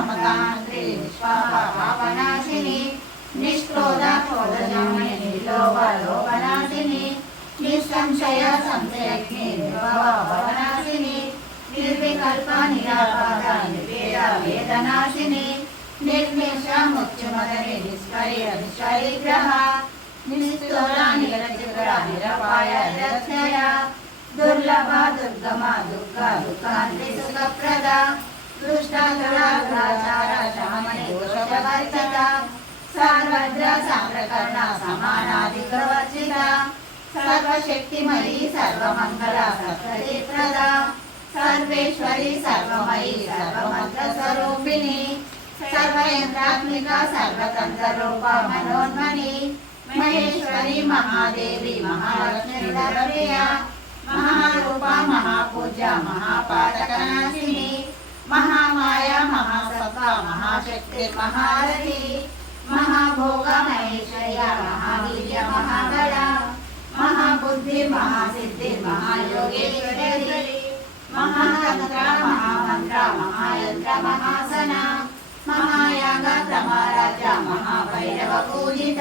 మమతాంత్రి నిష్పాపనాశిని నిష్క్రోధ క్రోధజామిని నిర్లోభలోభనాశిని నిస్సంశయ సంశయజ్ఞి నిర్భవభవనాశిని నిర్వికల్ప నిరాపాద నిర్వేద వేదనాశిని నిర్మేష ముఖ్యమదని నిష్పరిగ్రహ నిస్థూల నిరచిగ్ర నిరపాయ నిరక్షయ దుర్లభ దుర్గమ దుఃఖాంతి సుఖప్రద దుష్ట దురాచార శమని దోషవర్జిత సర్వద్ర సామ్రకర్ణ సమానాధికవర్జిత సర్వశక్తిమయీ సర్వమంగళ సత్యప్రద సర్వేశ్వరి సర్వమయీ సర్వమంత్ర స్వరూపిణి సర్వయంత్రాత్మిక సర్వతంత్ర రూప మనోన్మణి మహేశ్వరి మహాదేవి మహాలక్ష్మి ధరప్రియ మహారూప మహాపూజ్య మహాపాతకనాశిని మహామాయ మహాసత్వ మహాశక్తి మహారథి మహాభోగ మహేశ్వర్య మహావీర్య మహాబల మహాబుద్ధి మహాసిద్ధి మహాయోగేశ్వరి మహాతంత్ర మహామంత్ర మహాయంత్ర మహాసన మహాయాగ క్రమరాజ మహాభైరవ పూజిత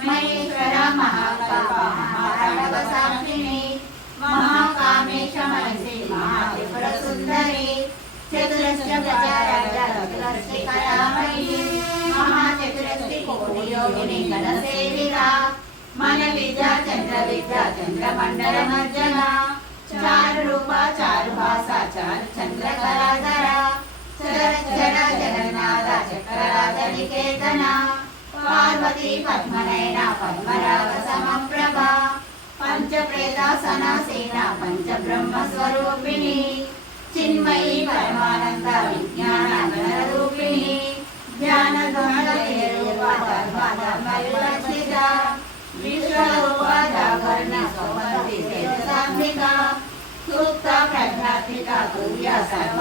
మహేశ్వర మహాకల్ప మహారణవ సాక్షిణి మహాకామేశ మనసి మహాత్రిపుర సుందరి చతురస్య ప్రచారాజ చతురస్య కళామయీ మహాచతురస్య కోటి యోగిని గణసేవిత మన విద్య చంద్ర విద్య చంద్రమండల మధ్యన చారు రూప చారు భాష చారు చంద్ర కళాధర చర జగన్నాథ చక్రరాజ నికేతన పార్వతీ పద్మనయన పద్మరాగ సమప్రభ పంచప్రేతాసనాసీన పంచబ్రహ్మ స్వరూపిణి చిన్మయీ పరమానంద విజ్ఞాన గణరూపిణి జ్ఞాన రూప ధర్మ వివర్జిత విశ్వరూప జాగరణ సౌమతి తేజసాత్మిక సూక్త ప్రజ్ఞాత్మిక తుల్య సర్వ